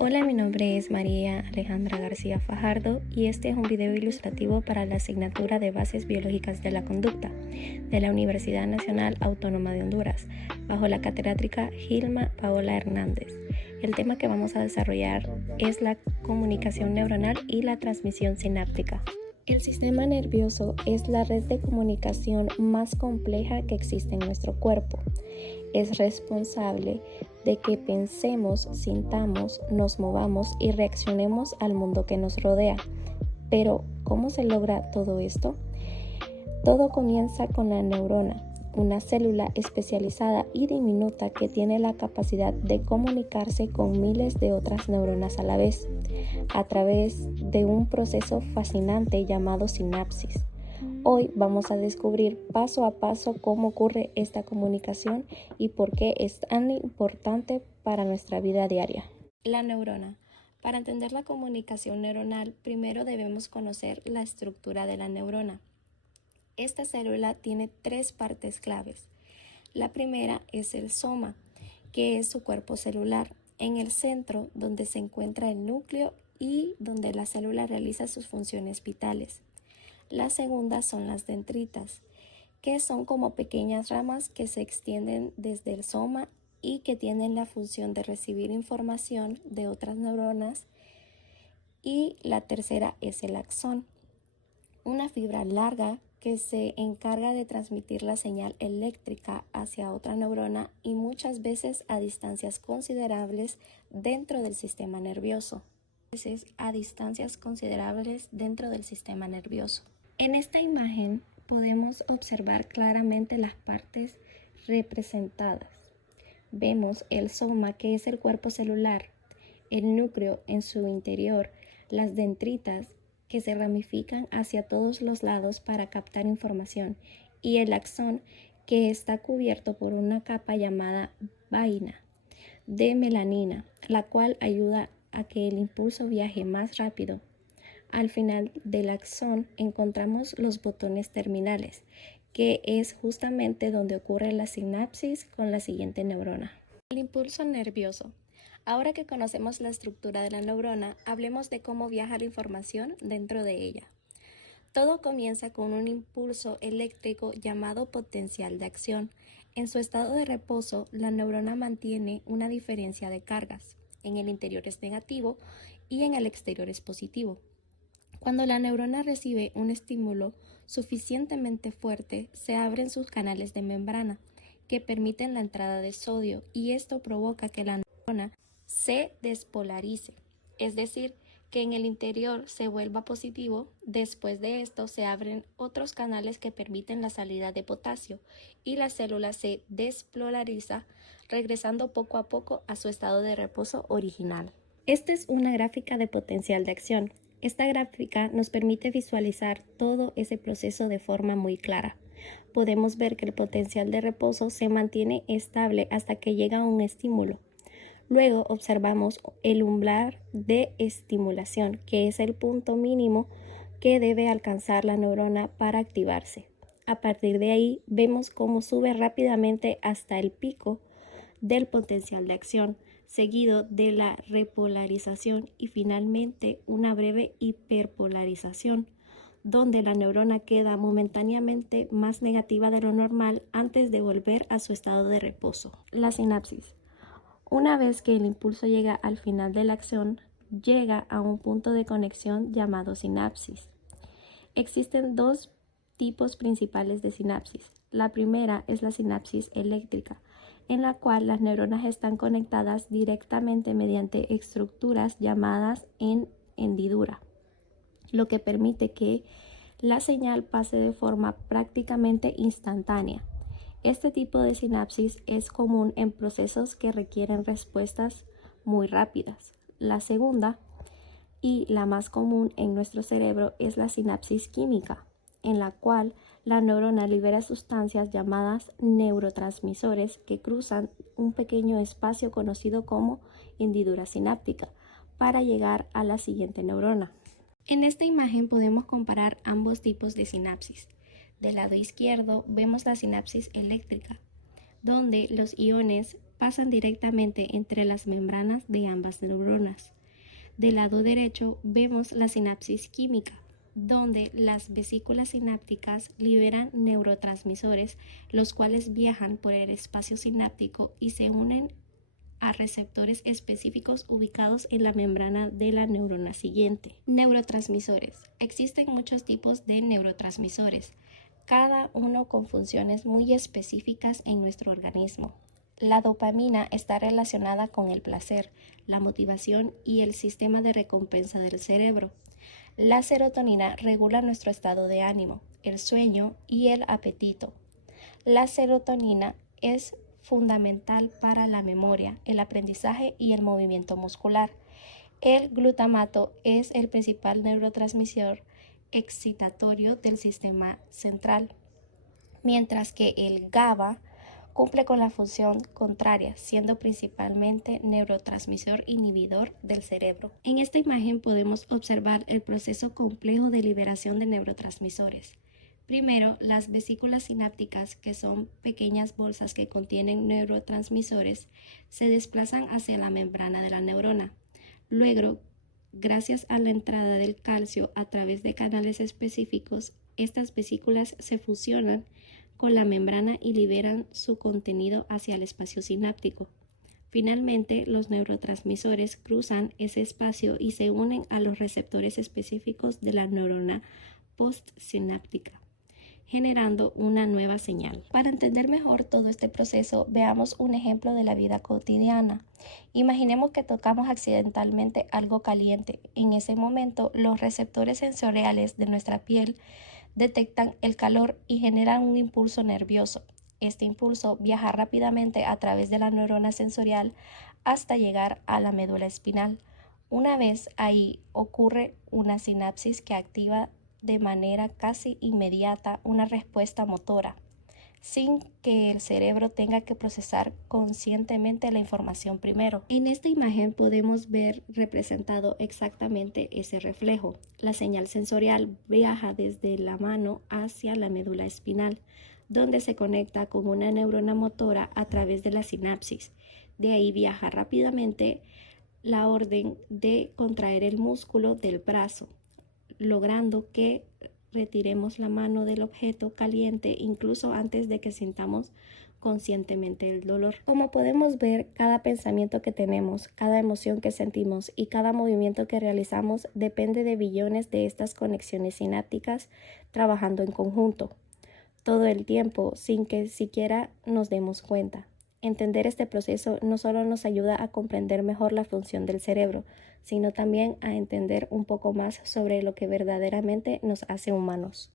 Hola, mi nombre es María Alejandra García Fajardo y este es un video ilustrativo para la asignatura de Bases Biológicas de la Conducta de la Universidad Nacional Autónoma de Honduras, bajo la catedrática Gilma Paola Hernández. El tema que vamos a desarrollar es la comunicación neuronal y la transmisión sináptica. El sistema nervioso es la red de comunicación más compleja que existe en nuestro cuerpo. Es responsable de que pensemos, sintamos, nos movamos y reaccionemos al mundo que nos rodea. Pero, ¿cómo se logra todo esto? Todo comienza con la neurona, una célula especializada y diminuta que tiene la capacidad de comunicarse con miles de otras neuronas a la vez, a través de un proceso fascinante llamado sinapsis. Hoy vamos a descubrir paso a paso cómo ocurre esta comunicación y por qué es tan importante para nuestra vida diaria. La neurona. Para entender la comunicación neuronal, primero debemos conocer la estructura de la neurona. Esta célula tiene tres partes claves. La primera es el soma, que es su cuerpo celular, en el centro donde se encuentra el núcleo y donde la célula realiza sus funciones vitales. La segunda son las dendritas, que son como pequeñas ramas que se extienden desde el soma y que tienen la función de recibir información de otras neuronas. Y la tercera es el axón, una fibra larga que se encarga de transmitir la señal eléctrica hacia otra neurona y muchas veces a distancias considerables dentro del sistema nervioso. En esta imagen podemos observar claramente las partes representadas. Vemos el soma, que es el cuerpo celular, el núcleo en su interior, las dendritas que se ramifican hacia todos los lados para captar información, y el axón, que está cubierto por una capa llamada vaina de melanina, la cual ayuda a que el impulso viaje más rápido. Al final del axón encontramos los botones terminales, que es justamente donde ocurre la sinapsis con la siguiente neurona. El impulso nervioso. Ahora que conocemos la estructura de la neurona, hablemos de cómo viaja la información dentro de ella. Todo comienza con un impulso eléctrico llamado potencial de acción. En su estado de reposo, la neurona mantiene una diferencia de cargas. En el interior es negativo y en el exterior es positivo. Cuando la neurona recibe un estímulo suficientemente fuerte, se abren sus canales de membrana que permiten la entrada de sodio, y esto provoca que la neurona se despolarice, es decir, que en el interior se vuelva positivo. Después de esto se abren otros canales que permiten la salida de potasio y la célula se despolariza, regresando poco a poco a su estado de reposo original. Esta es una gráfica de potencial de acción. Esta gráfica nos permite visualizar todo ese proceso de forma muy clara. Podemos ver que el potencial de reposo se mantiene estable hasta que llega a un estímulo. Luego observamos el umbral de estimulación, que es el punto mínimo que debe alcanzar la neurona para activarse. A partir de ahí vemos cómo sube rápidamente hasta el pico del potencial de acción, seguido de la repolarización y finalmente una breve hiperpolarización, donde la neurona queda momentáneamente más negativa de lo normal antes de volver a su estado de reposo. La sinapsis. Una vez que el impulso llega al final de la acción, llega a un punto de conexión llamado sinapsis. Existen dos tipos principales de sinapsis. La primera es la sinapsis eléctrica, en la cual las neuronas están conectadas directamente mediante estructuras llamadas en hendidura, lo que permite que la señal pase de forma prácticamente instantánea. Este tipo de sinapsis es común en procesos que requieren respuestas muy rápidas. La segunda, y la más común en nuestro cerebro, es la sinapsis química, en la cual la neurona libera sustancias llamadas neurotransmisores que cruzan un pequeño espacio conocido como hendidura sináptica para llegar a la siguiente neurona. En esta imagen podemos comparar ambos tipos de sinapsis. Del lado izquierdo vemos la sinapsis eléctrica, donde los iones pasan directamente entre las membranas de ambas neuronas. Del lado derecho vemos la sinapsis química, donde las vesículas sinápticas liberan neurotransmisores, los cuales viajan por el espacio sináptico y se unen a receptores específicos ubicados en la membrana de la neurona siguiente. Neurotransmisores. Existen muchos tipos de neurotransmisores, cada uno con funciones muy específicas en nuestro organismo. La dopamina está relacionada con el placer, la motivación y el sistema de recompensa del cerebro. La serotonina regula nuestro estado de ánimo, el sueño y el apetito. La serotonina es fundamental para la memoria, el aprendizaje y el movimiento muscular. El glutamato es el principal neurotransmisor excitatorio del sistema central, mientras que el GABA cumple con la función contraria, siendo principalmente neurotransmisor inhibidor del cerebro. En esta imagen podemos observar el proceso complejo de liberación de neurotransmisores. Primero, las vesículas sinápticas, que son pequeñas bolsas que contienen neurotransmisores, se desplazan hacia la membrana de la neurona. Luego, gracias a la entrada del calcio a través de canales específicos, estas vesículas se fusionan con la membrana y liberan su contenido hacia el espacio sináptico. Finalmente, los neurotransmisores cruzan ese espacio y se unen a los receptores específicos de la neurona postsináptica, generando una nueva señal. Para entender mejor todo este proceso, veamos un ejemplo de la vida cotidiana. Imaginemos que tocamos accidentalmente algo caliente. En ese momento, los receptores sensoriales de nuestra piel detectan el calor y generan un impulso nervioso. Este impulso viaja rápidamente a través de la neurona sensorial hasta llegar a la médula espinal. Una vez ahí ocurre una sinapsis que activa de manera casi inmediata una respuesta motora, sin que el cerebro tenga que procesar conscientemente la información primero. En esta imagen podemos ver representado exactamente ese reflejo. La señal sensorial viaja desde la mano hacia la médula espinal, donde se conecta con una neurona motora a través de la sinapsis. De ahí viaja rápidamente la orden de contraer el músculo del brazo, logrando que retiremos la mano del objeto caliente incluso antes de que sintamos conscientemente el dolor. Como podemos ver, cada pensamiento que tenemos, cada emoción que sentimos y cada movimiento que realizamos depende de billones de estas conexiones sinápticas trabajando en conjunto, todo el tiempo, sin que siquiera nos demos cuenta. Entender este proceso no solo nos ayuda a comprender mejor la función del cerebro, sino también a entender un poco más sobre lo que verdaderamente nos hace humanos.